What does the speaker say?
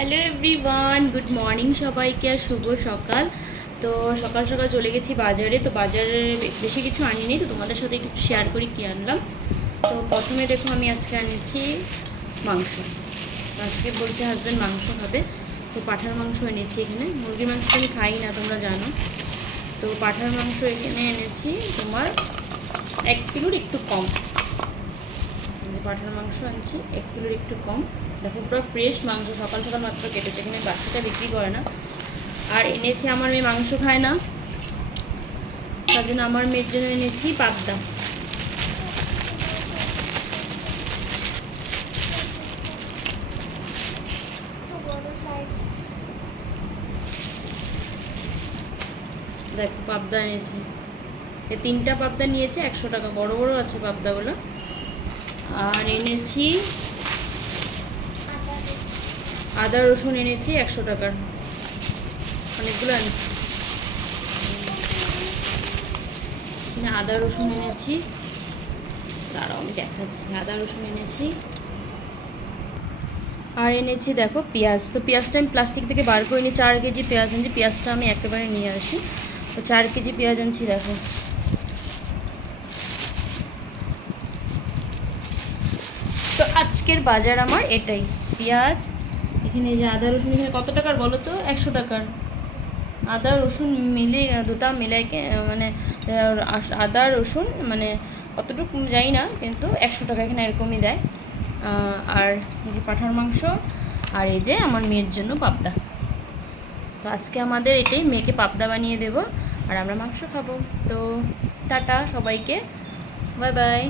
Hello everyone, good morning সবাইকে। আর শুভ সকাল। তো সকাল সকাল চলে গেছি বাজারে। তো বাজারে বেশি কিছু আনিনি, তো তোমাদের সাথে একটু শেয়ার করি কী আনলাম। তো প্রথমে দেখো, আমি আজকে আনিয়েছি মাংস। আজকে বলছে হাজব্যান্ড মাংস খাবে, তো পাঁঠার মাংস এনেছি। এখানে মুরগির মাংস আমি খাই না, তোমরা জানো। তো পাঁঠার মাংস এখানে এনেছি তোমার 1 কিলোর একটু কম। পাঁঠার মাংস আনছি 1 কিলোর একটু কম। দেখো পুরো ফ্রেশ মাংস, সকাল সকাল মাত্র কেটেছে। এখানে বাচ্চাটা বিক্রি করে না। আর এনেছি, আমার মেয়ে মাংস খায় না, তার জন্য আমার মেয়ের জন্য এনেছি পাবদা। দেখো পাবদা এনেছি, এই 3টা পাবদা নিয়েছে 100 টাকা, বড় বড় আছে পাবদাগুলো। আর এনেছি আদা রসুন এনেছি 100 টাকার, অনেকগুলো আনছি। আদা রসুন এনেছি, দাঁড়াও আমি দেখাচ্ছি। আদা রসুন এনেছি। আর এনেছি দেখো পেঁয়াজ। তো পেঁয়াজটা আমি প্লাস্টিক থেকে বার করে নিই। 4 কেজি পেঁয়াজ আনছি। পেঁয়াজটা আমি একেবারে নিয়ে আসি। তো 4 কেজি পেঁয়াজ আনছি। দেখো তো আজকের বাজার আমার এটাই। পেঁয়াজ, এখানে যে আদা রসুন, এখানে কত টাকার বলো তো? 100 টাকার। আদা রসুন মিলে দুটা মিলাইকে মানে আদা রসুন মানে কতটুকু যাই না, কিন্তু 100 টাকা এখানে এরকমই দেয়। আর এই যে পাঁঠার মাংস, আর এই যে আমার মেয়ের জন্য পাবদা। তো আজকে আমাদের এটাই, মেয়েকে পাবদা বানিয়ে দেব আর আমরা মাংস খাবো। তো টাটা সবাইকে, বাই বাই।